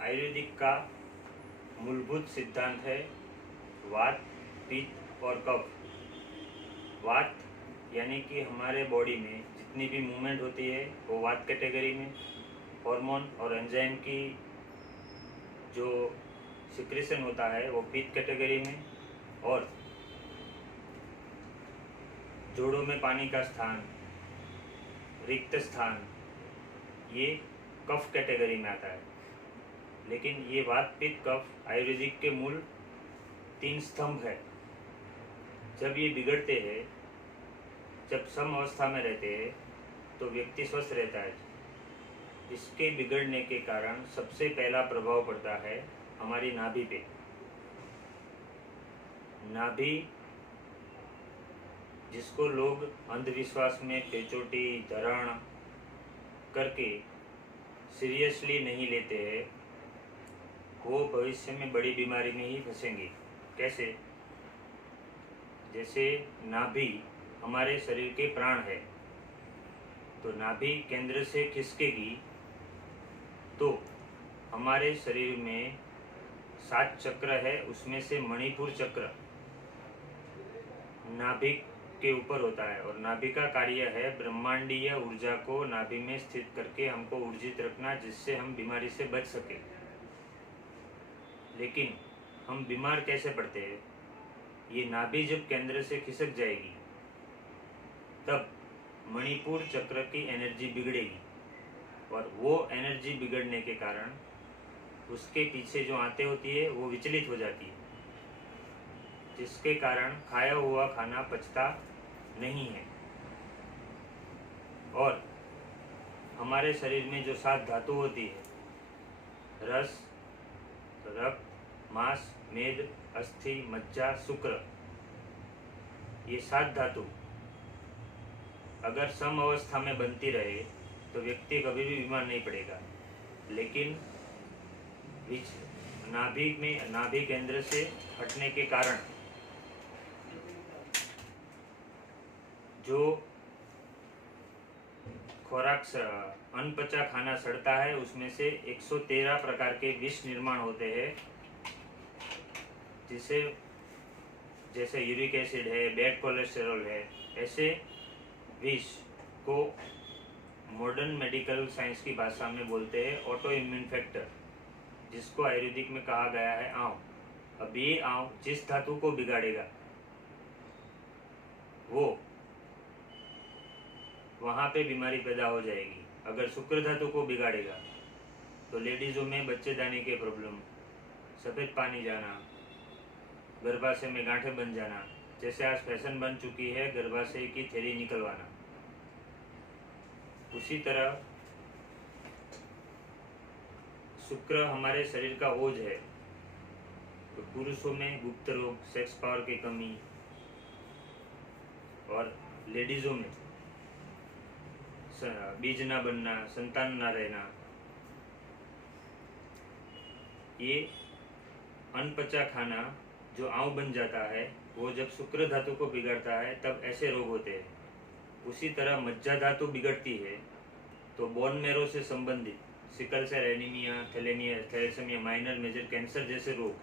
आयुर्वेदिक का मूलभूत सिद्धांत है वात, पित्त और कफ। वात यानी कि हमारे बॉडी में जितनी भी मूवमेंट होती है वो वात कैटेगरी में, हार्मोन और एंजाइम की जो सिक्रेशन होता है वो पित्त कैटेगरी में, और जोड़ों में पानी का स्थान, रिक्त स्थान, ये कफ कैटेगरी में आता है। लेकिन ये वात, पित्त, कफ आयुर्वेदिक के मूल 3 स्तंभ है। जब ये बिगड़ते हैं, जब सम अवस्था में रहते हैं तो व्यक्ति स्वस्थ रहता है। इसके बिगड़ने के कारण सबसे पहला प्रभाव पड़ता है हमारी नाभि पे। नाभि जिसको लोग अंधविश्वास में पेचोटी, धरण करके सीरियसली नहीं लेते हैं, वो भविष्य में बड़ी बीमारी में ही फंसेंगे। कैसे? जैसे नाभि हमारे शरीर के प्राण है, तो नाभि केंद्र से खिसकेगी तो हमारे शरीर में 7 चक्र है, उसमें से मणिपुर चक्र नाभि के ऊपर होता है, और नाभि का कार्य है ब्रह्मांडीय ऊर्जा को नाभि में स्थित करके हमको ऊर्जित रखना, जिससे हम बीमारी से बच सके। लेकिन हम बीमार कैसे पड़ते हैं? ये नाभि जब केंद्र से खिसक जाएगी तब मणिपुर चक्र की एनर्जी बिगड़ेगी, और वो एनर्जी बिगड़ने के कारण उसके पीछे जो आंतें होती है वो विचलित हो जाती है, जिसके कारण खाया हुआ खाना पचता नहीं है। और हमारे शरीर में जो 7 धातु होती है, रस, रक्त, मांस, मेद, अस्थि, मज्जा, शुक्र, ये 7 धातु अगर सम अवस्था में बनती रहे तो व्यक्ति कभी भी बीमार नहीं पड़ेगा। लेकिन नाभि केंद्र से हटने के कारण जो खुराक अनपचा खाना सड़ता है, उसमें से 113 प्रकार के विष निर्माण होते हैं, जैसे यूरिक एसिड है, बैड कोलेस्टेरॉल है। ऐसे विष को मॉडर्न मेडिकल साइंस की भाषा में बोलते हैं ऑटो इम्यून फैक्टर, जिसको आयुर्वेदिक में कहा गया है आंव। अब ये आंव जिस धातु को बिगाड़ेगा वो वहाँ पे बीमारी पैदा हो जाएगी। अगर शुक्र धातु को बिगाड़ेगा तो लेडीज़ों में बच्चेदानी के प्रॉब्लम, सफ़ेद पानी जाना, गर्भाशय में गांठें बन जाना, जैसे आज फैशन बन चुकी है गर्भाशय की थैली निकलवाना, उसी तरह शुक्र हमारे शरीर का ओझ है। तो पुरुषों में गुप्त रोग, सेक्स पावर की कमी, और लेडीज़ों में बीज ना बनना, संतान ना रहना, ये अनपचा खाना जो आंव बन जाता है वो जब शुक्र धातु को बिगड़ता है तब ऐसे रोग होते हैं। उसी तरह मज्जा धातु बिगड़ती है तो बोन मैरो से संबंधित sickle cell anaemia, thalassaemia, minor major cancer जैसे रोग।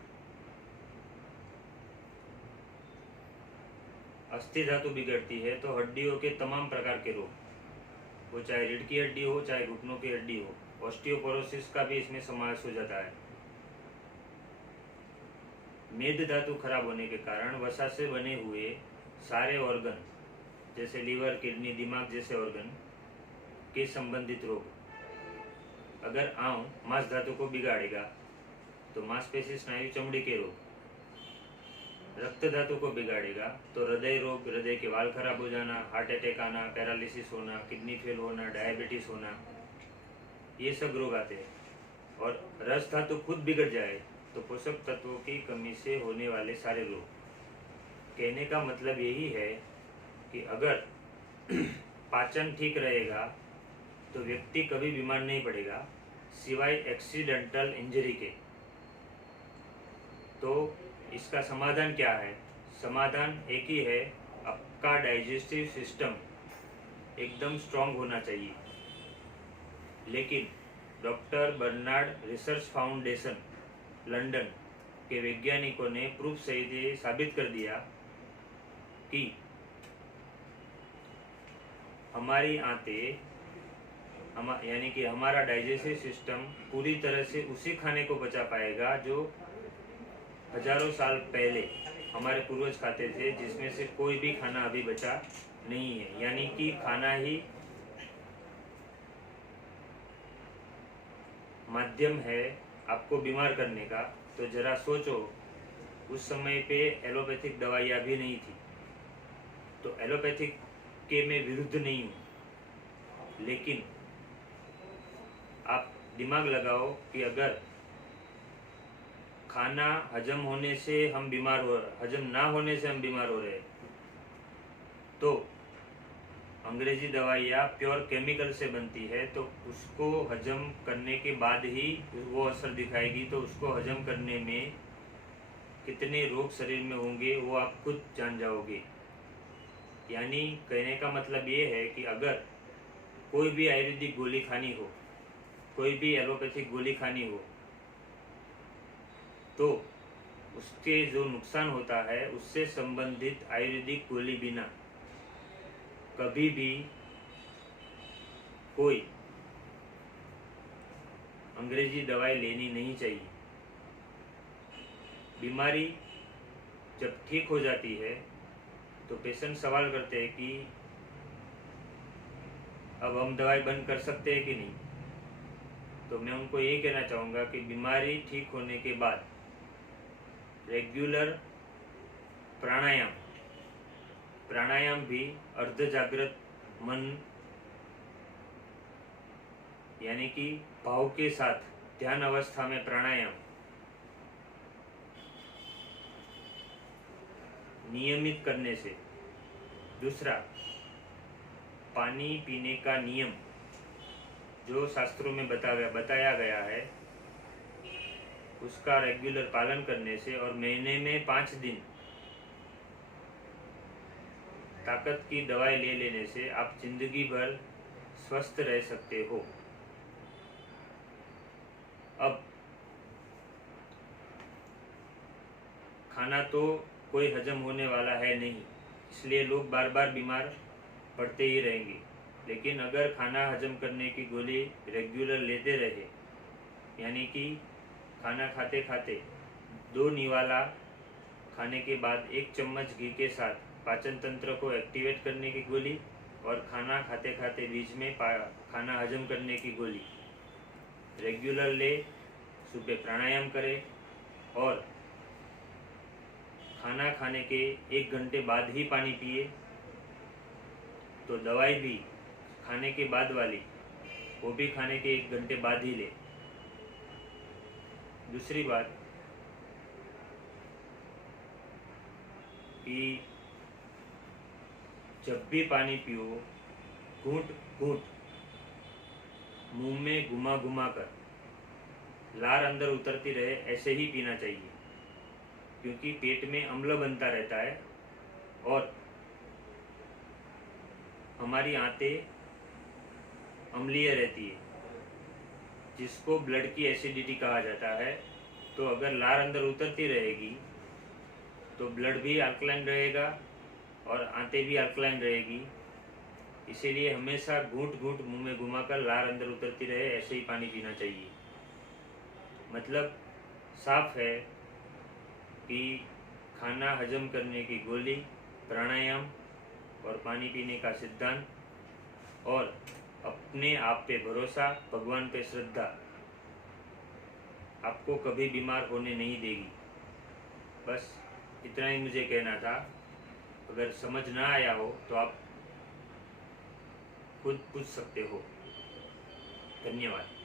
अस्थि धातु बिगड़ती है तो हड्डियों के तमाम प्रकार के रोग, वो चाहे रीढ़ की हड्डी हो, चाहे घुटनों की हड्डी हो, ऑस्टियोपोरोसिस का भी इसमें समावेश हो जाता है। मेद धातु खराब होने के कारण वसा से बने हुए सारे ऑर्गन, जैसे लीवर, किडनी, दिमाग जैसे ऑर्गन के संबंधित रोग। अगर आंव मांस धातु को बिगाड़ेगा तो मांसपेशी, स्नायु, चमड़ी के रोग। रक्त धातु को बिगाड़ेगा तो हृदय रोग, हृदय के वाल्व खराब हो जाना, हार्ट अटैक आना, पैरालिसिस होना, किडनी फेल होना, डायबिटीज होना, ये सब रोग आते हैं। और रस धातु खुद बिगड़ जाए तो पोषक तत्वों की कमी से होने वाले सारे रोग। कहने का मतलब यही है कि अगर पाचन ठीक रहेगा तो व्यक्ति कभी बीमार नहीं पड़ेगा, सिवाय एक्सीडेंटल इंजरी के। तो इसका समाधान क्या है? समाधान एक ही है, आपका डाइजेस्टिव सिस्टम एकदम स्ट्रांग होना चाहिए। लेकिन doctor Bernard research foundation London के वैज्ञानिकों ने प्रूफ सहित ये साबित कर दिया कि हमारी आंतें यानी कि हमारा डाइजेस्टिव सिस्टम पूरी तरह से उसी खाने को पचा पाएगा जो हजारों साल पहले हमारे पूर्वज खाते थे, जिसमें से कोई भी खाना अभी बचा नहीं है। यानी कि खाना ही माध्यम है आपको बीमार करने का। तो जरा सोचो, उस समय पे एलोपैथिक दवाइयाँ भी नहीं थी। तो एलोपैथिक के मैं विरुद्ध नहीं हूँ, लेकिन आप दिमाग लगाओ कि अगर खाना हजम होने से हम बीमार हो, हजम ना होने से हम बीमार हो रहे, तो अंग्रेजी दवाइयाँ प्योर केमिकल से बनती है, तो उसको हजम करने के बाद ही वो असर दिखाएगी। तो उसको हजम करने में कितने रोग शरीर में होंगे वो आप खुद जान जाओगे। यानी कहने का मतलब ये है कि अगर कोई भी आयुर्वेदिक गोली खानी हो, कोई भी एलोपैथिक गोली खानी हो, तो उसके जो नुकसान होता है उससे संबंधित आयुर्वेदिक गोली बिना कभी भी कोई अंग्रेजी दवाई लेनी नहीं चाहिए। बीमारी जब ठीक हो जाती है तो पेशेंट सवाल करते हैं कि अब हम दवाई बंद कर सकते हैं कि नहीं। तो मैं उनको ये कहना चाहूँगा कि बीमारी ठीक होने के बाद रेगुलर प्राणायाम भी अर्ध जागृत मन यानी कि भाव के साथ ध्यान अवस्था में प्राणायाम नियमित करने से। दूसरा, पानी पीने का नियम जो शास्त्रों में बताया गया है, उसका रेगुलर पालन करने से और महीने में 5 दिन ताकत की दवाई ले लेने से आप जिंदगी भर स्वस्थ रह सकते हो। अब खाना तो कोई हजम होने वाला है नहीं, इसलिए लोग बार बार बीमार पड़ते ही रहेंगे। लेकिन अगर खाना हजम करने की गोली रेगुलर लेते रहे, यानी कि खाना खाते खाते 2 निवाला खाने के बाद 1 चम्मच घी के साथ पाचन तंत्र को एक्टिवेट करने की गोली, और खाना खाते खाते बीच में खाना हजम करने की गोली रेगुलर ले, सुबह प्राणायाम करें और खाना खाने के 1 घंटे बाद ही पानी पिए। तो दवाई भी खाने के बाद वाली, वो भी खाने के 1 घंटे बाद ही ले। दूसरी बात कि जब भी पानी पियो, घूंट घूंट मुंह में घुमा घुमा कर लार अंदर उतरती रहे, ऐसे ही पीना चाहिए। क्योंकि पेट में अम्ल बनता रहता है और हमारी आंतें अम्लीय रहती है, जिसको ब्लड की एसिडिटी कहा जाता है। तो अगर लार अंदर उतरती रहेगी तो ब्लड भी अल्कलाइन रहेगा और आंतें भी अल्कलाइन रहेगी। इसीलिए हमेशा घूंट घूंट मुंह में घुमाकर लार अंदर उतरती रहे, ऐसे ही पानी पीना चाहिए। मतलब साफ है कि खाना हजम करने की गोली, प्राणायाम और पानी पीने का सिद्धांत और अपने आप पे भरोसा, भगवान पे श्रद्धा आपको कभी बीमार होने नहीं देगी। बस इतना ही मुझे कहना था। अगर समझ ना आया हो तो आप खुद पूछ सकते हो। धन्यवाद।